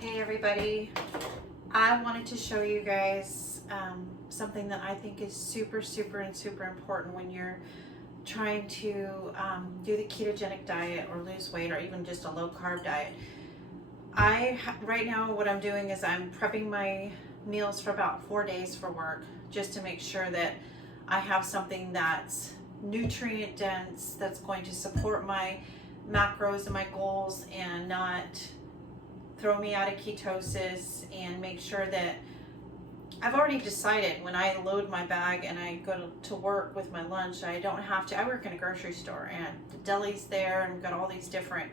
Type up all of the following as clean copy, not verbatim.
Hey everybody, I wanted to show you guys something that I think is super important when you're trying to do the ketogenic diet or lose weight or even just a low carb diet. Right now what I'm doing is I'm prepping my meals for about 4 days for work, just to make sure that I have something that's nutrient dense, that's going to support my macros and my goals and not throw me out of ketosis, and make sure that I've already decided when I load my bag and I go to work with my lunch, I don't have to. I work in a grocery store and the deli's there and we've got all these different,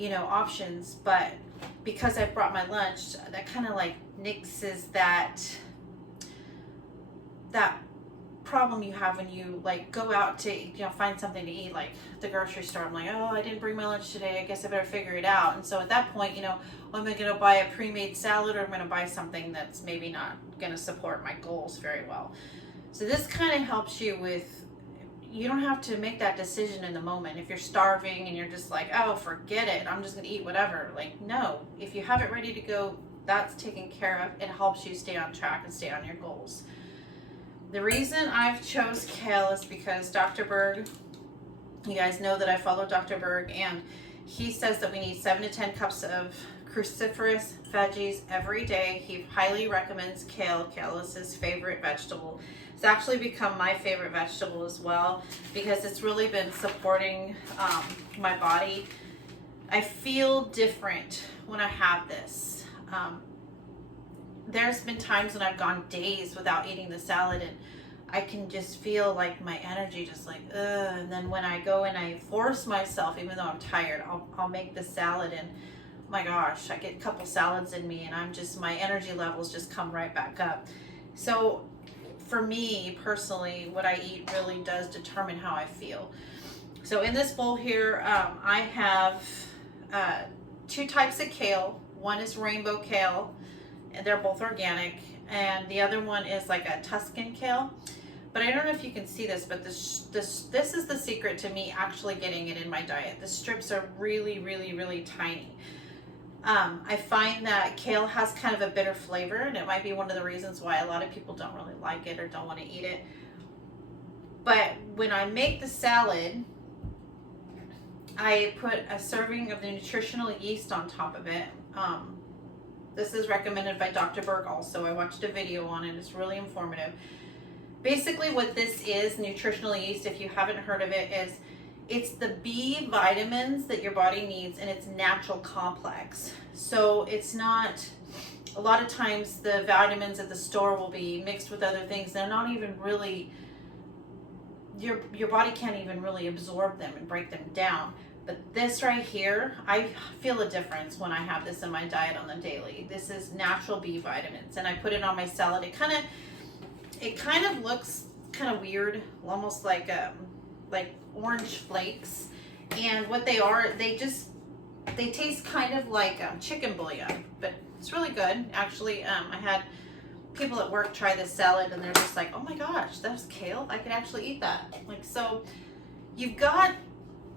options. But because I've brought my lunch, that kind of like nixes that problem you have when you like go out to find something to eat, like the grocery store. I'm like, oh, I didn't bring my lunch today, I guess I better figure it out. And so at that point, am I going to buy a pre-made salad, or I'm going to buy something that's maybe not going to support my goals very well? So this kind of helps you with, you don't have to make that decision in the moment. If you're starving and you're just like, oh, forget it, I'm just going to eat whatever. Like, no, if you have it ready to go, that's taken care of. It helps you stay on track and stay on your goals. The reason I've chose kale is because Dr. Berg, you guys know that I follow Dr. Berg, and he says that we need 7 to 10 cups of cruciferous veggies every day. He highly recommends kale. Kale is his favorite vegetable. It's actually become my favorite vegetable as well, because it's really been supporting my body. I feel different when I have this. There's been times when I've gone days without eating the salad, and I can just feel like my energy just like, ugh. And then when I go and I force myself, even though I'm tired, I'll make the salad, and my gosh, I get a couple salads in me and my energy levels just come right back up. So for me personally, what I eat really does determine how I feel. So in this bowl here, I have 2 types of kale. One is rainbow kale, and they're both organic, and the other one is like a Tuscan kale. But I don't know if you can see this, but this is the secret to me actually getting it in my diet. The strips are really tiny. I find that kale has kind of a bitter flavor, and it might be one of the reasons why a lot of people don't really like it or don't want to eat it. But when I make the salad, I put a serving of the nutritional yeast on top of it. This is recommended by Dr. Berg also. I watched a video on it. It's really informative. Basically what this is, nutritional yeast, if you haven't heard of it, is it's the B vitamins that your body needs, and it's natural complex. So it's not, a lot of times the vitamins at the store will be mixed with other things. They're not even really, your body can't even really absorb them and break them down. But this right here, I feel a difference when I have this in my diet on the daily. This is natural B vitamins, and I put it on my salad. It kind of looks kind of weird, almost like orange flakes. And what they are, they taste kind of like chicken bouillon, but it's really good. Actually, I had people at work try this salad, and they're just like, oh my gosh, that's kale? I could actually eat that. Like, so you've got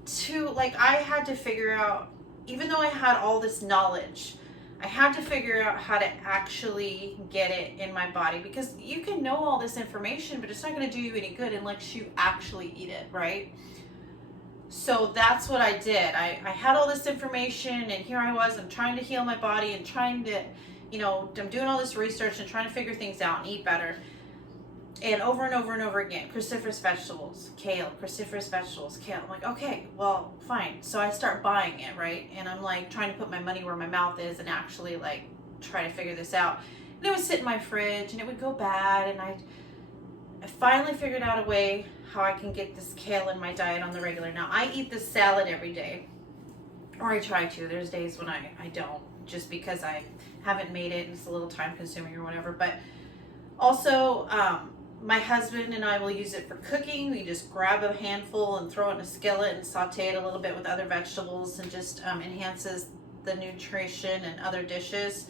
to, like, I had to figure out, even though I had all this knowledge, I had to figure out how to actually get it in my body, because you can know all this information, but it's not going to do you any good unless you actually eat it, right? So that's what I did. I had all this information, and here I was, I'm trying to heal my body and trying to, I'm doing all this research and trying to figure things out and eat better. And over and over again, cruciferous vegetables, kale, cruciferous vegetables, kale. I'm like, okay, well, fine. So I start buying it, right? And I'm like trying to put my money where my mouth is and actually like try to figure this out. And it would sit in my fridge and it would go bad. And I finally figured out a way how I can get this kale in my diet on the regular. Now, I eat this salad every day, or I try to. There's days when I don't, just because I haven't made it and it's a little time consuming or whatever. But also, my husband and I will use it for cooking. We just grab a handful and throw it in a skillet and saute it a little bit with other vegetables, and just enhances the nutrition and other dishes.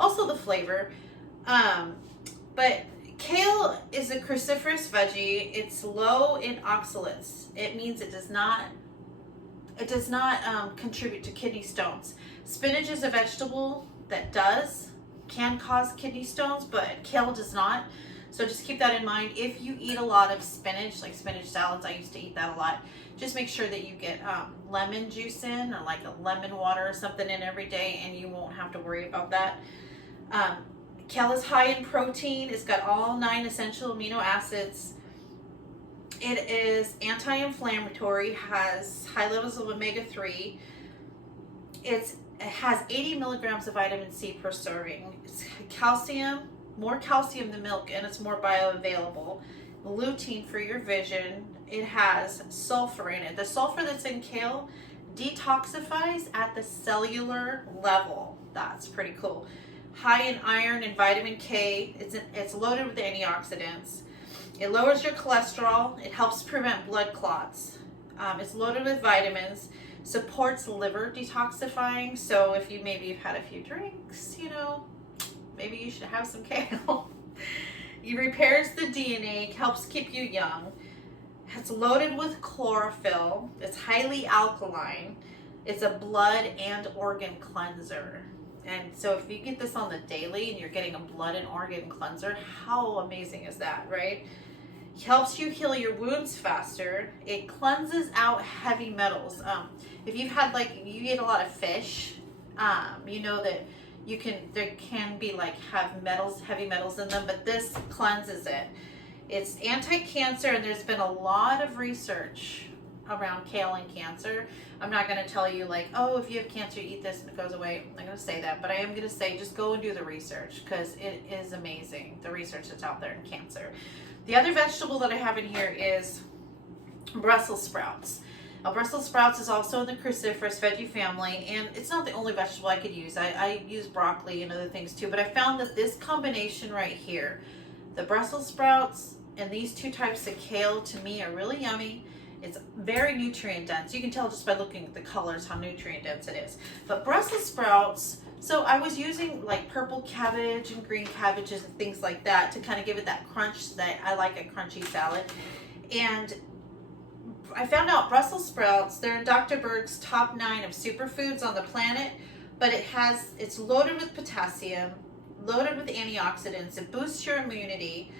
Also the flavor. But kale is a cruciferous veggie. It's low in oxalates. It means it does not it does not contribute to kidney stones. Spinach is a vegetable that can cause kidney stones, but kale does not. So just keep that in mind. If you eat a lot of spinach, like spinach salads, I used to eat that a lot. Just make sure that you get lemon juice in, or like a lemon water or something in every day, and you won't have to worry about that. Kale is high in protein. It's got all 9 essential amino acids. It is anti-inflammatory, has high levels of omega-3. It has 80 milligrams of vitamin C per serving. It's calcium, more calcium than milk, and it's more bioavailable. Lutein for your vision. It has sulfur in it. The sulfur that's in kale detoxifies at the cellular level. That's pretty cool. High in iron and vitamin K. It's loaded with antioxidants. It lowers your cholesterol. It helps prevent blood clots. It's loaded with vitamins. Supports liver detoxifying. So if you maybe have had a few drinks, maybe you should have some kale. It repairs the DNA, helps keep you young. It's loaded with chlorophyll. It's highly alkaline. It's a blood and organ cleanser. And so if you get this on the daily and you're getting a blood and organ cleanser, how amazing is that, right? It helps you heal your wounds faster. It cleanses out heavy metals. If you've had, you eat a lot of fish, you know that there can be heavy metals in them, but this cleanses it. It's anti-cancer, and there's been a lot of research around kale and cancer. I'm not going to tell you if you have cancer, eat this and it goes away. I'm not going to say that, but I am going to say just go and do the research, because it is amazing, the research that's out there in cancer. The other vegetable that I have in here is Brussels sprouts. Now, Brussels sprouts is also in the cruciferous veggie family, and it's not the only vegetable I could use. I use broccoli and other things too, but I found that this combination right here, the Brussels sprouts and these 2 types of kale, to me are really yummy. It's very nutrient dense. You can tell just by looking at the colors how nutrient dense it is. But Brussels sprouts, so I was using purple cabbage and green cabbages and things like that to kind of give it that crunch that I like a crunchy salad. And I found out Brussels sprouts, they're in Dr. Berg's top 9 of superfoods on the planet, but it's loaded with potassium, loaded with antioxidants. It boosts your immunity.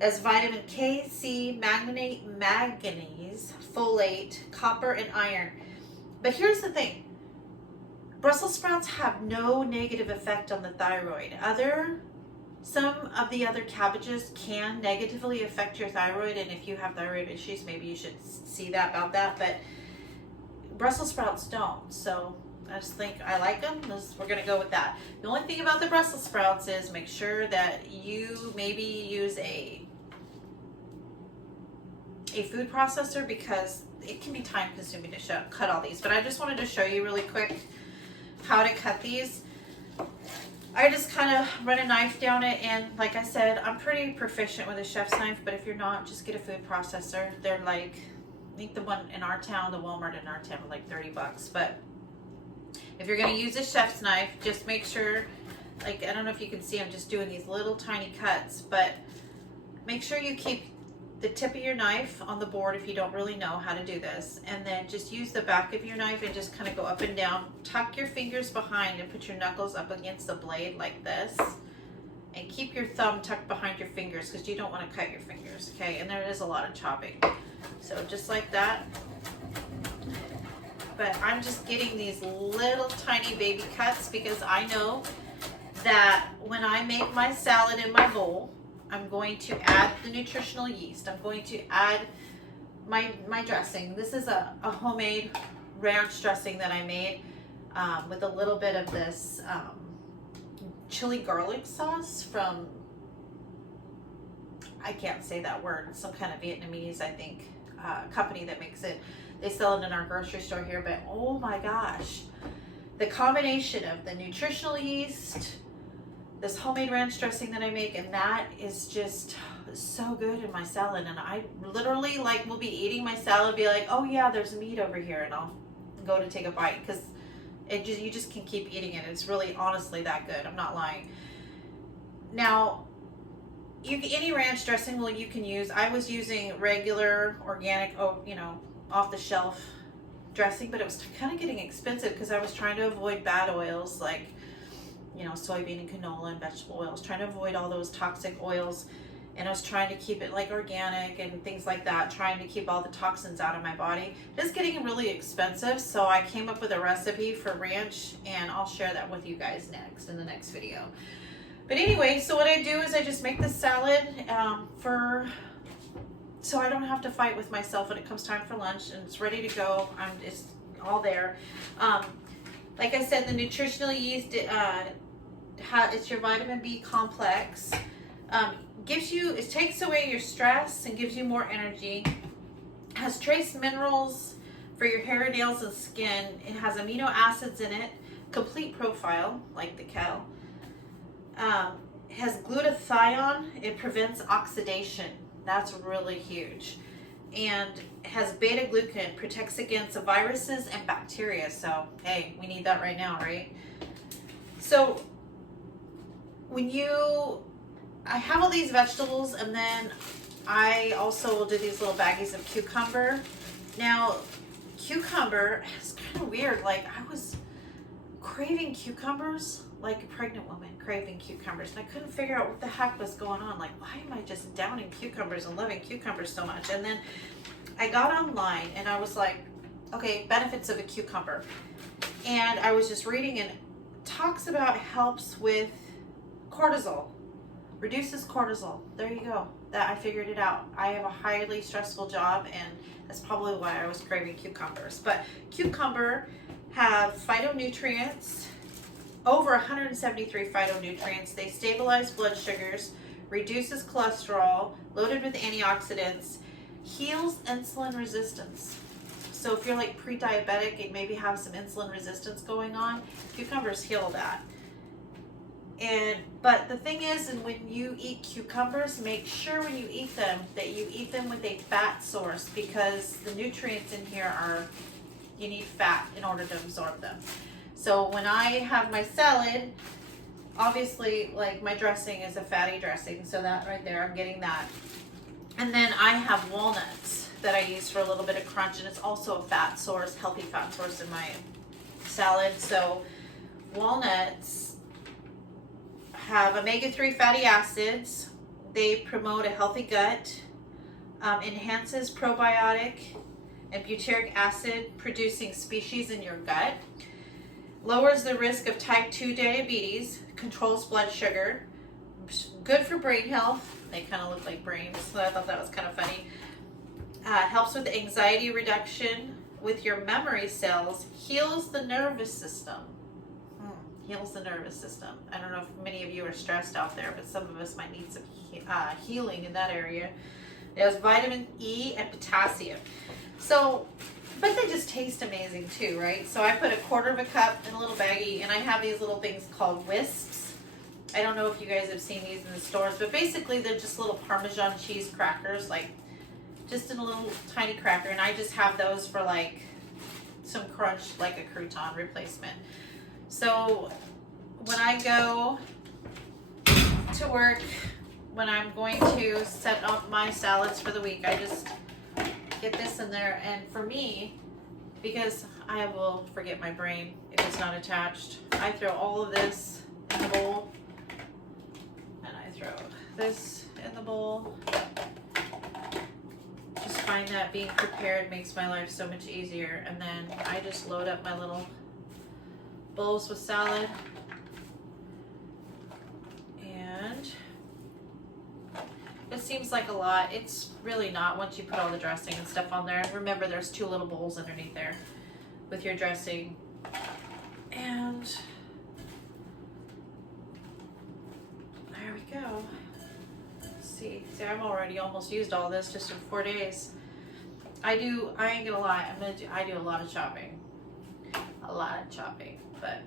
As vitamin K, C, manganese, folate, copper, and iron. But here's the thing. Brussels sprouts have no negative effect on the thyroid. Some of the other cabbages can negatively affect your thyroid, and if you have thyroid issues, maybe you should see about that. But Brussels sprouts don't. So I just think I like them. We're going to go with that. The only thing about the Brussels sprouts is make sure that you maybe use a food processor, because it can be time consuming to cut all these. But I just wanted to show you really quick how to cut these. I just kind of run a knife down it, and like I said, I'm pretty proficient with a chef's knife, but if you're not, just get a food processor. They're I think the one in our town, the Walmart in our town, are $30. But if you're going to use a chef's knife, just make sure, I don't know if you can see, I'm just doing these little tiny cuts, but make sure you keep the tip of your knife on the board if you don't really know how to do this, and then just use the back of your knife and just kind of go up and down. Tuck your fingers behind and put your knuckles up against the blade like this, and keep your thumb tucked behind your fingers, because you don't want to cut your fingers, okay? And there is a lot of chopping, so just like that. But I'm just getting these little tiny baby cuts, because I know that when I make my salad in my bowl, I'm going to add the nutritional yeast. I'm going to add my dressing. This is a homemade ranch dressing that I made with a little bit of this chili garlic sauce from, I can't say that word, some kind of Vietnamese, I think, company that makes it. They sell it in our grocery store here, but oh my gosh, the combination of the nutritional yeast, this homemade ranch dressing that I make, and that is just so good in my salad. And I literally will be eating my salad, be like, oh yeah, there's meat over here, and I'll go to take a bite, because you just can keep eating it. It's really honestly that good. I'm not lying. Now, any ranch dressing you can use. I was using regular organic, off the shelf dressing, but it was kind of getting expensive because I was trying to avoid bad oils like, you know, soybean and canola and vegetable oils, trying to avoid all those toxic oils. And I was trying to keep it like organic and things like that, trying to keep all the toxins out of my body. It's getting really expensive, so I came up with a recipe for ranch, and I'll share that with you guys next in the next video. But anyway, so what I do is I just make this salad so I don't have to fight with myself when it comes time for lunch, and it's ready to go. It's all there. Like I said, the nutritional yeast, it's your vitamin B complex. It takes away your stress and gives you more energy. Has trace minerals for your hair, nails, and skin. It has amino acids in it. Complete profile, like the Kale. It has glutathione. It prevents oxidation. That's really huge. And it has beta glucan, protects against viruses and bacteria. So, hey, we need that right now, right? So, I have all these vegetables, and then I also will do these little baggies of cucumber. Now, cucumber is kind of weird. Like, I was craving cucumbers like a pregnant woman craving cucumbers, and I couldn't figure out what the heck was going on. Like, why am I just downing cucumbers and loving cucumbers so much? And then I got online and I was like, okay, benefits of a cucumber. And I was just reading, and it talks about helps with cortisol, reduces cortisol. There you go. That I figured it out. I have a highly stressful job, and that's probably why I was craving cucumbers. But cucumber have phytonutrients, over 173 phytonutrients. They stabilize blood sugars, reduces cholesterol, loaded with antioxidants, heals insulin resistance. So if you're like pre-diabetic and maybe have some insulin resistance going on, cucumbers heal that. But the thing is, and when you eat cucumbers, make sure when you eat them that you eat them with a fat source, because the nutrients in here you need fat in order to absorb them. So when I have my salad, obviously, like, my dressing is a fatty dressing, so that right there, I'm getting that. And then I have walnuts that I use for a little bit of crunch, and it's also a fat source, healthy fat source in my salad. So walnuts have omega-3 fatty acids. They promote a healthy gut, enhances probiotic and butyric acid producing species in your gut, lowers the risk of type 2 diabetes, controls blood sugar, good for brain health. They kind of look like brains, so I thought that was kind of funny. Helps with anxiety reduction, with your memory cells, heals the nervous system. Heals the nervous system. I don't know if many of you are stressed out there, but some of us might need some healing in that area. It has vitamin E and potassium. So, but they just taste amazing too, right? So I put a quarter of a cup in a little baggie, and I have these little things called wisps. I don't know if you guys have seen these in the stores, but basically they're just little Parmesan cheese crackers, like just in a little tiny cracker. And I just have those for like some crunch, like a crouton replacement. So when I go to work, when I'm going to set up my salads for the week, I just get this in there. And for me, because I will forget my brain if it's not attached, I throw all of this in the bowl, and I throw this in the bowl. Just find that being prepared makes my life so much easier. And then I just load up my little bowls with salad, and it seems like a lot. It's really not once you put all the dressing and stuff on there. And remember, there's 2 little bowls underneath there with your dressing. And there we go. Let's see, I've already almost used all this just in 4 days. I ain't gonna lie, I do a lot of chopping. But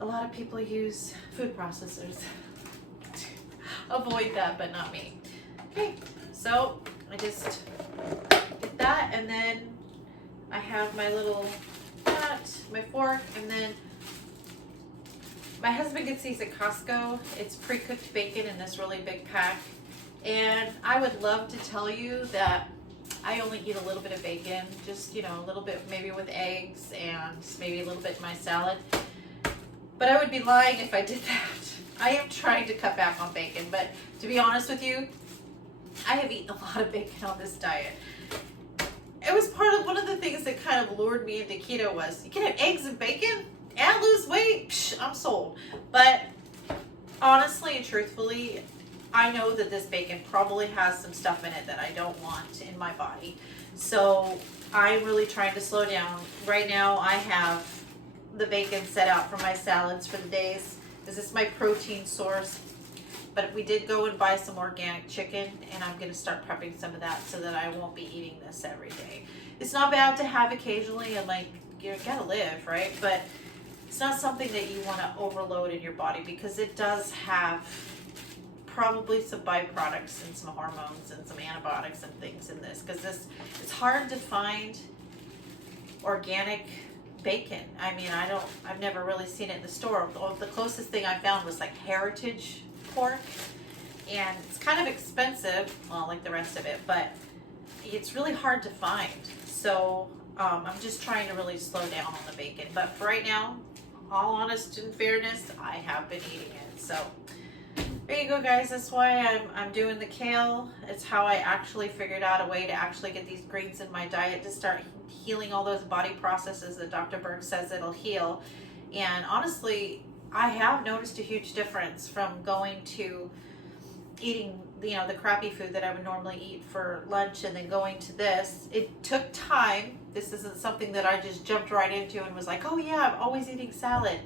a lot of people use food processors. Avoid that, but not me. Okay, so I just get that, and then I have my little pot, my fork, and then my husband gets these at Costco. It's pre-cooked bacon in this really big pack, and I would love to tell you that I only eat a little bit of bacon, just, you know, a little bit maybe with eggs and maybe a little bit in my salad. But I would be lying if I did that. I am trying to cut back on bacon, but to be honest with you, I have eaten a lot of bacon on this diet. It was one of the things that kind of lured me into keto was, you can have eggs and bacon and lose weight. Psh, I'm sold. But honestly and truthfully, I know that this bacon probably has some stuff in it that I don't want in my body. So I'm really trying to slow down. Right now I have the bacon set out for my salads for the days. This is my protein source. But we did go and buy some organic chicken, and I'm going to start prepping some of that so that I won't be eating this every day. It's not bad to have occasionally, and like, you gotta live, right? But it's not something that you want to overload in your body, because it does have probably some byproducts and some hormones and some antibiotics and things in this, because it's hard to find organic bacon. I mean, I've never really seen it in the store. The closest thing I found was like heritage pork, and it's kind of expensive, well, like the rest of it, but it's really hard to find. So I'm just trying to really slow down on the bacon. But for right now, all honest and fairness, I have been eating it. So there you go, guys. That's why I'm doing the kale. It's how I actually figured out a way to actually get these greens in my diet to start healing all those body processes that Dr. Berg says it'll heal. And honestly, I have noticed a huge difference from going to eating, you know, the crappy food that I would normally eat for lunch and then going to this. It took time. This isn't something that I just jumped right into and was like, oh yeah, I'm always eating salad.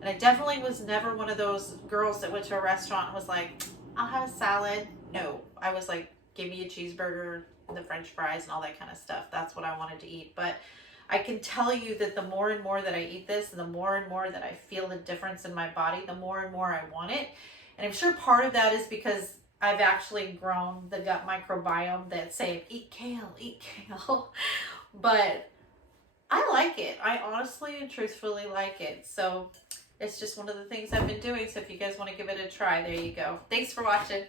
And I definitely was never one of those girls that went to a restaurant and was like, I'll have a salad. No, I was like, give me a cheeseburger and the French fries and all that kind of stuff. That's what I wanted to eat. But I can tell you that the more and more that I eat this, and the more and more that I feel the difference in my body, the more and more I want it. And I'm sure part of that is because I've actually grown the gut microbiome that's saying, eat kale, eat kale. But I like it. I honestly and truthfully like it. So it's just one of the things I've been doing. So if you guys want to give it a try, there you go. Thanks for watching.